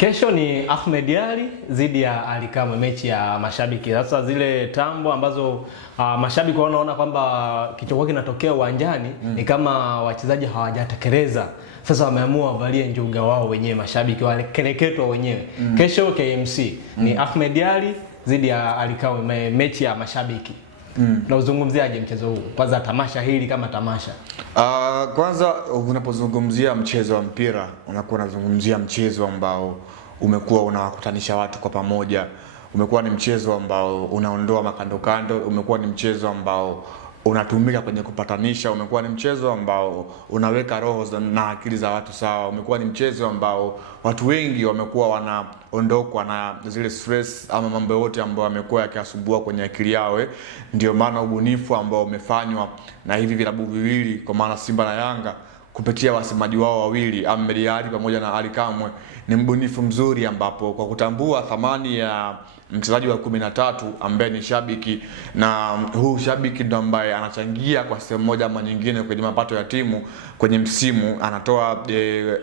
Kesho ni Ahmed Ally dhidi ya Ally Kamwe, mechi ya mashabiki. Sasa zile tambo ambazo mashabiki wanaona kwamba kilichokuwa kinatokea uwanjani ni kama wachezaji hawajatekeleza. Sasa wameamua wavalie njuga wao wenyewe, mashabiki wale kereketwa wenyewe. Kesho KMC ni Ahmed Ally dhidi ya Ally Kamwe, mechi ya mashabiki. Na uzungumziaje mchezo huu? Kwanza tamasha hili kama tamasha. Kwanza unapozungumzia mchezo wa mpira, unakuwa unazungumzia mchezo ambao umekuwa unawakutanisha watu kwa pamoja. Umekuwa ni mchezo ambao unaondoa makandokando, umekuwa ni mchezo ambao unatumika kwenye kupatanisha, umekuwa ni mchezo ambao unaweka roho na akili za watu sawa, umekuwa ni mchezo ambao watu wengi wamekuwa wanaondokwa na zile stress ama mambo yote ambayo yamekuwa yakiasumbua kwenye akili yao. Ndio maana ubunifu ambao umefanywa na hivi vilabu viwili, kwa maana Simba na Yanga, kupitia wasemaji wao wawili Ahmed Ally pamoja na Ally Kamwe, ni mbunifu mzuri, ambapo kwa kutambua thamani ya mchezaji wa 13 ambaye ni shabiki, na huu shabiki ndo ambaye anachangia kwa sehemu moja ama nyingine kwenye mapato ya timu kwenye msimu. Anatoa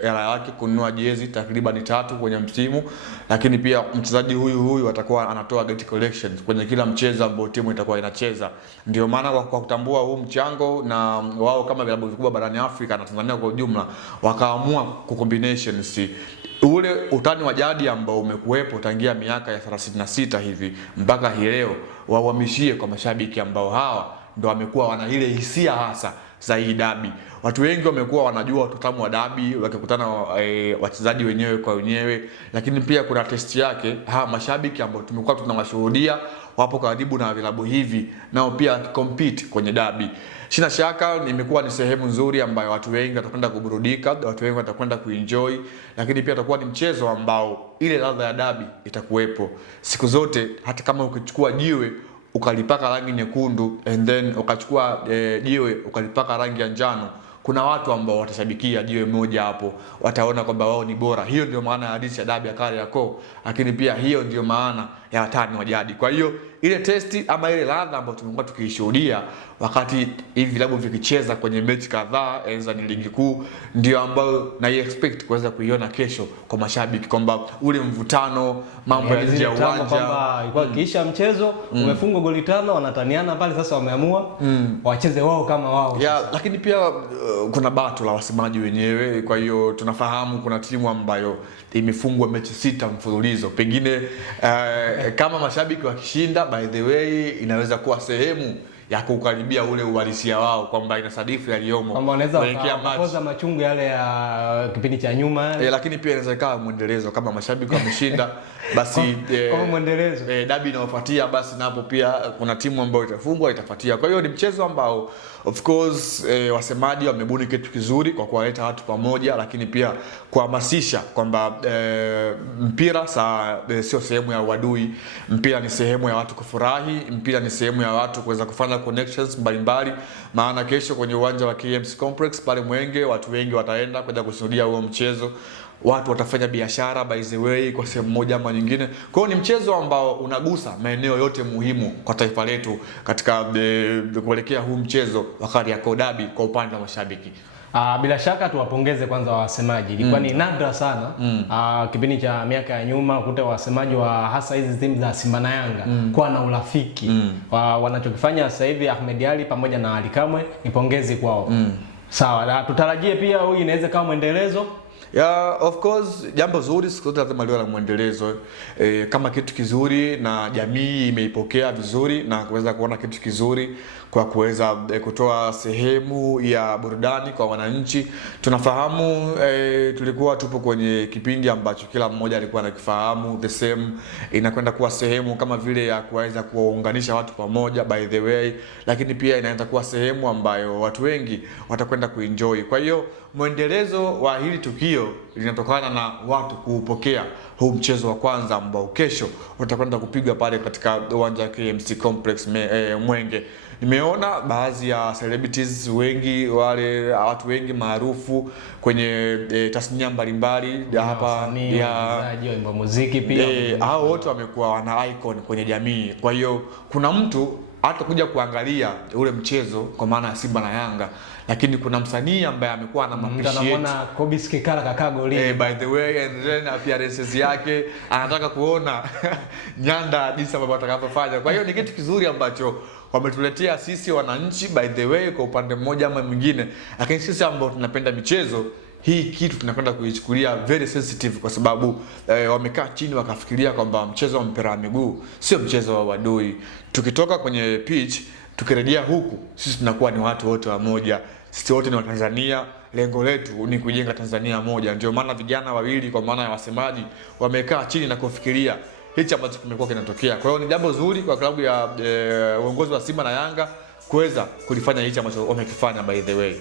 hela yake kununua jezi takriban 3 kwenye msimu, lakini pia mchezaji huyu atakuwa anatoa gate collection kwenye kila mchezo ambao timu itakuwa inacheza. Ndio maana kwa kutambua huu mchango, na wao kama vilabu vikubwa barani Afrika na Tanzania kwa ujumla, wakaamua combinations ule utani wa jadi ambao umekuwepo tangia miaka ya 36 hivi mpaka hii leo, wahamishie kwa mashabiki ambao hawa ndo wamekuwa wana ile hisia hasa za hii dabi. Watu wengi wamekuwa wanajua utamu wa dabi wakikutana wachezaji wenyewe kwa wenyewe, lakini pia kuna test yake. Hawa mashabiki ambao tumekuwa tunawashuhudia wapo karibu na vilabu hivi, nao pia compete kwenye dabi. Sina shaka imekuwa ni sehemu nzuri ambayo watu wengi watakwenda kuburudika, watu wengi watakwenda kuenjoy, lakini pia itakuwa ni mchezo ambao ile ladha ya dabi itakuwepo siku zote. Hata kama ukichukua jiwe ukalipaka rangi nyekundu and then ukachukua jiwe ukalipaka rangi ya njano, kuna watu ambao watashabikia jiwe moja hapo, wataona kwamba wao ni bora. Hiyo ndio maana ya hadithi ya dabi ya Kariakoo, lakini pia hiyo ndio maana ya watani wa jadi. Kwa hiyo ile testi ama ile ladha ambayo tumekuwa tukishuhudia wakati hivi vilabu vikicheza kwenye mechi kadhaa za ligi kuu, ndio ambayo na expect kuweza kuiona kesho kwa mashabiki, kwamba ule mvutano, mambo ya nje ya uwanja, kwamba ilikuwa kiisha mchezo umefungwa goli 5 wanataniana pale. Sasa wameamua wacheze wao kama wao. Lakini pia kuna bato la wasemaji wenyewe. Kwa hiyo tunafahamu kuna timu ambayo imefungwa mechi 6 mfululizo. Pengine kama mashabiki wakishinda, by the way, inaweza kuwa sehemu ya kukaribia ule uhalisia wao, kwamba inasadifu yaliyomo, kwamba wanaweza kukoza machungu yale ya kipindi cha nyuma. Lakini pia inaweza ikawa mwendelezo, kama mashabiki wameshinda basi kama mwendelezo dabi inayofuatia, basi napo pia kuna timu ambayo itafungwa itafuatia. Kwa hiyo ni mchezo ambao of course wasemaji wamebuni kitu kizuri kwa kuwaleta watu pamoja, lakini pia kuhamasisha kwamba mpira sio sehemu ya uadui. Mpira ni sehemu ya watu kufurahi, mpira ni sehemu ya watu kuweza kufanya connections mbalimbali. Maana kesho kwenye uwanja wa KMC Complex pale Mwenge, watu wengi wataenda kwenda kushuhudia huo mchezo. Watu watafanya biashara by the way kwa sehemu moja ama nyingine. Kwa hiyo ni mchezo ambao unagusa maeneo yote muhimu kwa taifa letu katika kuelekea huu mchezo wa Kariakoo Derby kwa upande wa mashabiki. Bila shaka tuwapongeze kwanza wasemaji. Ilikuwa ni nadra sana kipindi cha miaka ya nyuma kukuta wasemaji wa hasa hizi timu za Simba na Yanga kuwa na urafiki. Wanachokifanya sasa hivi Ahmed Ally pamoja na Ally Kamwe, ni pongezi kwao. Sawa, na tutarajie pia huyu inaweza kama mwendelezo. Of course, jambo zuri siku zote lazima liwe na mwendelezo. Kama kitu kizuri na jamii imeipokea vizuri na kuweza kuona kitu kizuri kwa kuweza kutoa sehemu ya burudani kwa wananchi. Tunafahamu tulikuwa tupo kwenye kipindi ambacho kila mmoja alikuwa anakifahamu the same, inakwenda kuwa sehemu kama vile ya kuweza kuwaunganisha watu pamoja by the way, lakini pia inaenda kuwa sehemu ambayo watu wengi watakwenda kuenjoy. Kwa hiyo mwendelezo wa hili tukio linatokana na watu kuupokea huu mchezo wa kwanza ambao kesho utakwenda kupigwa pale katika uwanja wa KMC Complex Mwenge. Nimeona baadhi ya celebrities wengi, wale watu wengi maarufu kwenye tasnia mbalimbali hapa ya muziki pia, hao wote wamekuwa wana icon kwenye jamii. Kwa hiyo kuna mtu hata kuja kuangalia ule mchezo kwa maana ya Simba na Yanga, lakini kuna msanii ambaye amekuwa na appreciate Kobisi Kikala kakaa golini. By the way, and then appearances yake anataka kuona Nyanda jinsi ambavyo atakapofanya. Kwa hiyo ni kitu kizuri ambacho wametuletea sisi wananchi, by the way, kwa upande mmoja ama mwingine, lakini sisi ambao tunapenda michezo hii kitu tunakwenda kuichukulia very sensitive, kwa sababu wamekaa chini wakafikiria kwamba mchezo wa mpira wa miguu sio mchezo wa wadui. Tukitoka kwenye pitch tukirejea huku, sisi tunakuwa ni watu wote wamoja, sisi wote ni Watanzania. Lengo letu ni kujenga Tanzania moja. Ndio maana vijana wawili kwa maana ya wasemaji wamekaa chini na kufikiria hichi ambacho kimekuwa kinatokea. Kwa hiyo ni jambo zuri kwa klabu ya uongozi wa Simba na Yanga kuweza kulifanya hichi ambacho wamekifanya, by the way.